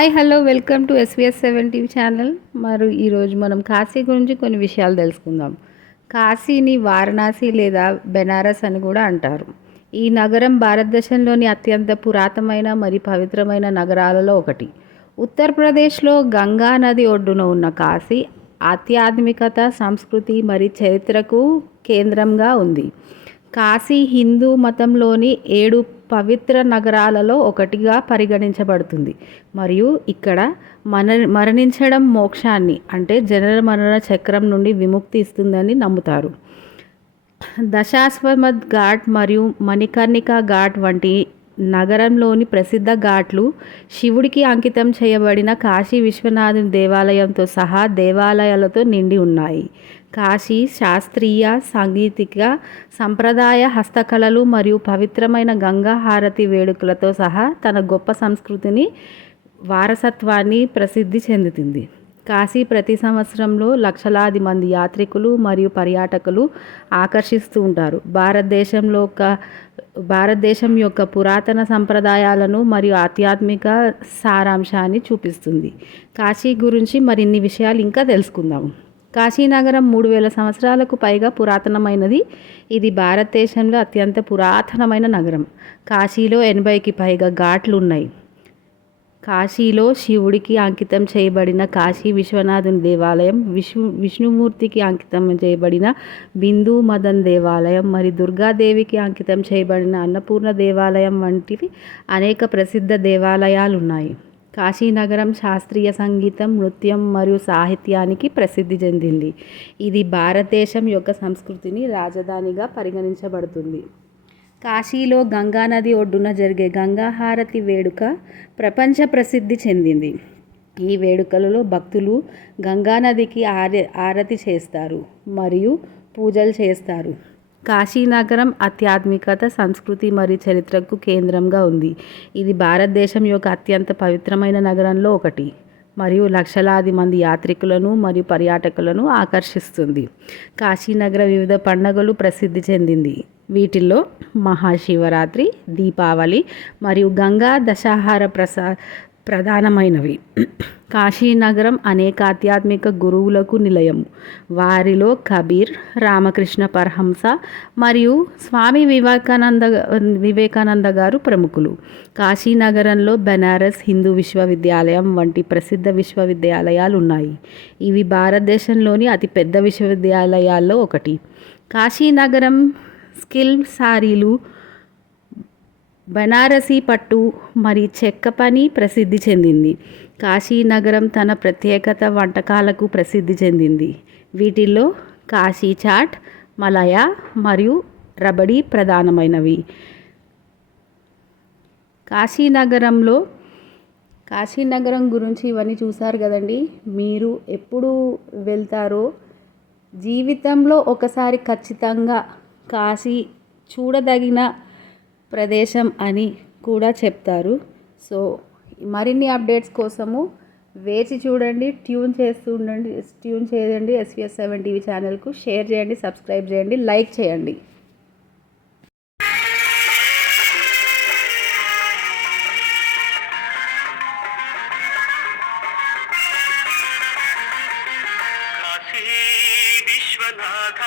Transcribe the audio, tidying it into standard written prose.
Hi hello welcome to SBS7 TV channel. ఈరోజు మనం కాశీ గురించి కొన్ని విషయాలు తెలుసుకుందాం. కాశీని వారణాసి లేదా బెనారస్ అని కూడా అంటారు. ఈ నగరం భారతదేశంలోని అత్యంత పురాతనమైన మరియు పవిత్రమైన నగరాలలో ఒకటి. ఉత్తరప్రదేశ్లో గంగా నది ఒడ్డున ఉన్న కాశీ ఆధ్యాత్మికత, సంస్కృతి మరియు చరిత్రకు కేంద్రంగా ఉంది. కాశీ హిందూ మతంలోని 7 పవిత్ర నగరాలలో ఒకటిగా పరిగణించబడుతుంది మరియు ఇక్కడ మరణించడం మోక్షాన్ని అంటే జనన మరణ చక్రం నుండి విముక్తి ఇస్తుందని నమ్ముతారు. దశాశ్వమేధ్ ఘాట్ మరియు మణికర్ణికా ఘాట్ వంటి నగరంలోని ప్రసిద్ధ ఘాట్లు శివుడికి అంకితం చేయబడిన కాశీ విశ్వనాథుని దేవాలయంతో సహా దేవాలయాలతో నిండి ఉన్నాయి. కాశీ శాస్త్రీయ, సాంగీతిక, సంప్రదాయ హస్తకళలు మరియు పవిత్రమైన గంగా హారతి వేడుకలతో సహా తన గొప్ప సంస్కృతిని, వారసత్వాన్ని ప్రసిద్ధి చెందుతుంది. కాశీ ప్రతి సంవత్సరంలో లక్షలాది మంది యాత్రికులు మరియు పర్యాటకులు ఆకర్షిస్తూ ఉంటారు. భారతదేశం యొక్క పురాతన సంప్రదాయాలను మరియు ఆధ్యాత్మిక సారాంశాన్ని చూపిస్తుంది. కాశీ గురించి మరిన్ని విషయాలు ఇంకా తెలుసుకుందాం. కాశీనగరం 3000 సంవత్సరాలకు పైగా పురాతనమైనది. ఇది భారతదేశంలో అత్యంత పురాతనమైన నగరం. కాశీలో 80కి పైగా ఘాట్లు ఉన్నాయి. కాశీలో శివుడికి అంకితం చేయబడిన కాశీ విశ్వనాథుని దేవాలయం, విష్ణుమూర్తికి అంకితం చేయబడిన బిందు మదన్ దేవాలయం మరియు దుర్గాదేవికి అంకితం చేయబడిన అన్నపూర్ణ దేవాలయం వంటివి అనేక ప్రసిద్ధ దేవాలయాలు ఉన్నాయి. కాశీనగరం శాస్త్రీయ సంగీతం, నృత్యం మరియు సాహిత్యానికి ప్రసిద్ధి చెందింది. ఇది భారతదేశం యొక్క సంస్కృతిని రాజధానిగా పరిగణించబడుతుంది. కాశీలో గంగానది ఒడ్డున జరిగే గంగా హారతి వేడుక ప్రపంచ ప్రసిద్ధి చెందింది. ఈ వేడుకలలో భక్తులు గంగానదికి ఆరతి చేస్తారు మరియు పూజలు చేస్తారు. కాశీనగరం ఆధ్యాత్మికత, సంస్కృతి మరియు చరిత్రకు కేంద్రంగా ఉంది. ఇది భారతదేశం యొక్క అత్యంత పవిత్రమైన నగరంలో ఒకటి మరియు లక్షలాది మంది యాత్రికులను మరియు పర్యాటకులను ఆకర్షిస్తుంది. కాశీనగర వివిధ పండుగలు ప్రసిద్ధి చెందింది. వీటిల్లో మహాశివరాత్రి, దీపావళి మరియు గంగా దశహరా ప్రధానమైనవి. కాశీనగరం అనేక ఆధ్యాత్మిక గురువులకు నిలయం. వారిలో కబీర్, రామకృష్ణ పరమహంస మరియు స్వామి వివేకానంద గారు ప్రముఖులు. కాశీనగరంలో బెనారస్ హిందూ విశ్వవిద్యాలయం వంటి ప్రసిద్ధ విశ్వవిద్యాలయాలు ఉన్నాయి. ఇవి భారతదేశంలోని అతిపెద్ద విశ్వవిద్యాలయాల్లో ఒకటి. కాశీనగరం సిల్క్ సారీలు, బనారసీ పట్టు మరియు చెక్క పని ప్రసిద్ధి చెందింది. కాశీనగరం తన ప్రత్యేకత వంటకాలకు ప్రసిద్ధి చెందింది. వీటిల్లో కాశీ చాట్, మలయా మరియు రబడీ ప్రధానమైనవి. కాశీనగరం గురించి ఇవన్నీ చూసారు కదండి. మీరు ఎప్పుడు వెళ్తారో జీవితంలో ఒకసారి ఖచ్చితంగా కాశీ చూడదగిన ప్రదేశం అని కూడా చెప్తారు. సో మరిన్ని అప్డేట్స్ కోసము వేచి చూడండి, ట్యూన్ చేయండి SBS7 టీవీ ఛానల్కు. షేర్ చేయండి, సబ్స్క్రైబ్ చేయండి, లైక్ చేయండి. విశ్వనాథ